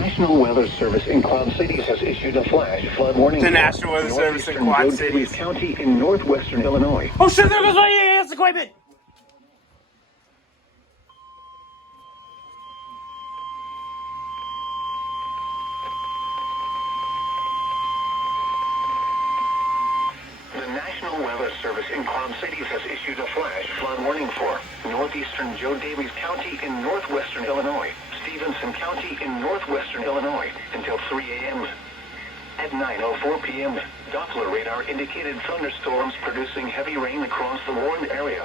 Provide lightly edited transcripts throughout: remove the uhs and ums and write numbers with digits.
National Weather Service in Quad Cities has issued a flash flood warning. The National Weather Service in Quad Cities. County in northwestern Illinois. Oh shit, there goes my EAS equipment! The National Weather Service in Quad Cities has issued a flash flood warning for northeastern Daviess County in northwestern Illinois, Stephenson County in northwestern Illinois, until 3 a.m. At 9:04 p.m., Doppler radar indicated thunderstorms producing heavy rain across the warned area.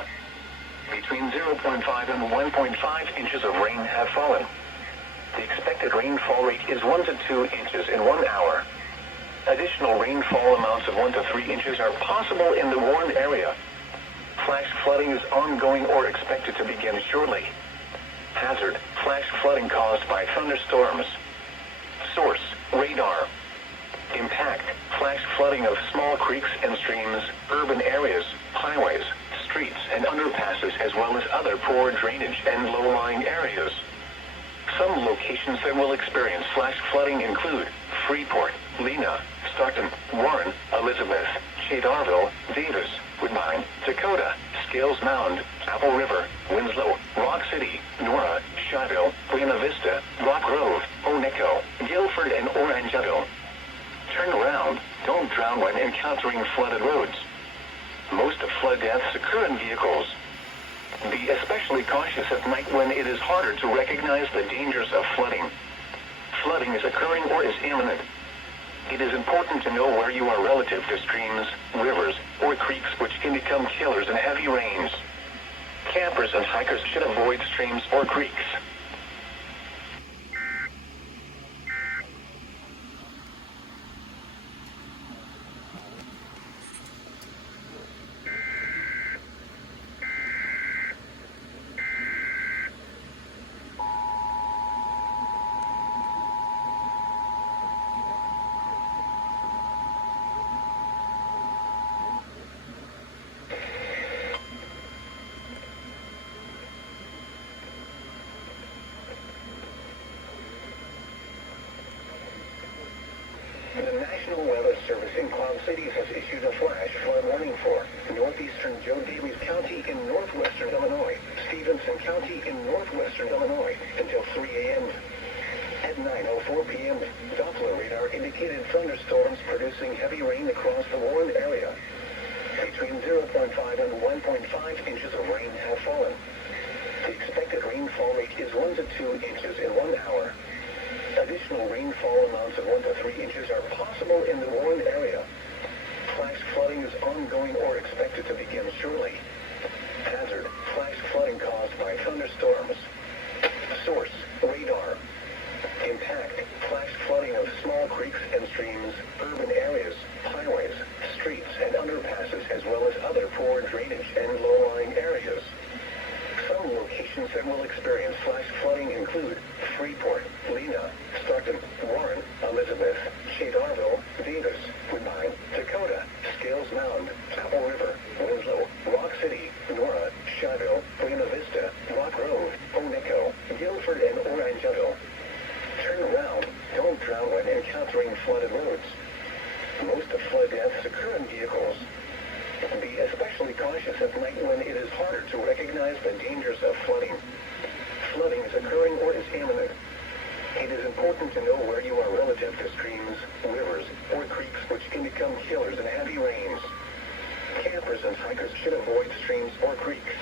Between 0.5 and 1.5 inches of rain have fallen. The expected rainfall rate is 1 to 2 inches in 1 hour. Additional rainfall amounts of 1 to 3 inches are possible in the warned area. Flash flooding is ongoing or expected to begin shortly. Hazard: flash flooding caused by thunderstorms. Source: radar. Impact: flash flooding of small creeks and streams, urban areas, highways, streets, and underpasses, as well as other poor drainage and low-lying areas. Some locations that will experience flash flooding include Freeport, Lena, Stockton, Warren, Elizabeth, Shadarville, Daviess, Woodbine, Dakota, Scales Mound, Apple River, Winslow, Rock City, Nora, Shiloh, Buena Vista, Rock Grove, Oneco, Guilford, and Orangeville. Turn around. Don't drown when encountering flooded roads. Most of flood deaths occur in vehicles. Be especially cautious at night when it is harder to recognize the dangers of flooding. Flooding is occurring or is imminent. It is important to know where you are relative to streams, rivers, or creeks, which can become killers in heavy rains. Campers and hikers should avoid streams or creeks. The National Weather Service in Quad Cities has issued a flash flood warning for northeastern Daviess County in northwestern Illinois, Stephenson County in northwestern Illinois, until 3 a.m. At 9:04 p.m., Doppler radar indicated thunderstorms producing heavy rain across the warned area. Between 0.5 and 1.5 inches of rain have fallen. The expected rainfall rate is 1 to 2 inches in 1 hour. Additional rainfall amounts of 1 to 3 inches are possible in the warned area. Flash flooding is ongoing or expected to begin shortly. Hazard: flash flooding caused by thunderstorms. Source: radar. Impact: flash flooding of small creeks and streams, urban areas, highways, streets, and underpasses, as well as other poor drainage and low-lying areas. Some locations that will experience flash flooding include Freeport, Lena, Stockton, Warren, Elizabeth, Shadarville, Daviess, Woodbine, Dakota, Scales Mound, Apple River, Winslow, Rock City, Nora, Shiloh, Buena Vista, Rock Grove, Oneco, Guilford, and Orangeville. Turn around. Don't drown when encountering flooded roads. Most of flood deaths occur in vehicles. Be especially cautious at night when it is harder to recognize the dangers of flooding. Flooding is occurring or is imminent. It is important to know where you are relative to streams, rivers, or creeks, which can become killers in heavy rains. Campers and hikers should avoid streams or creeks.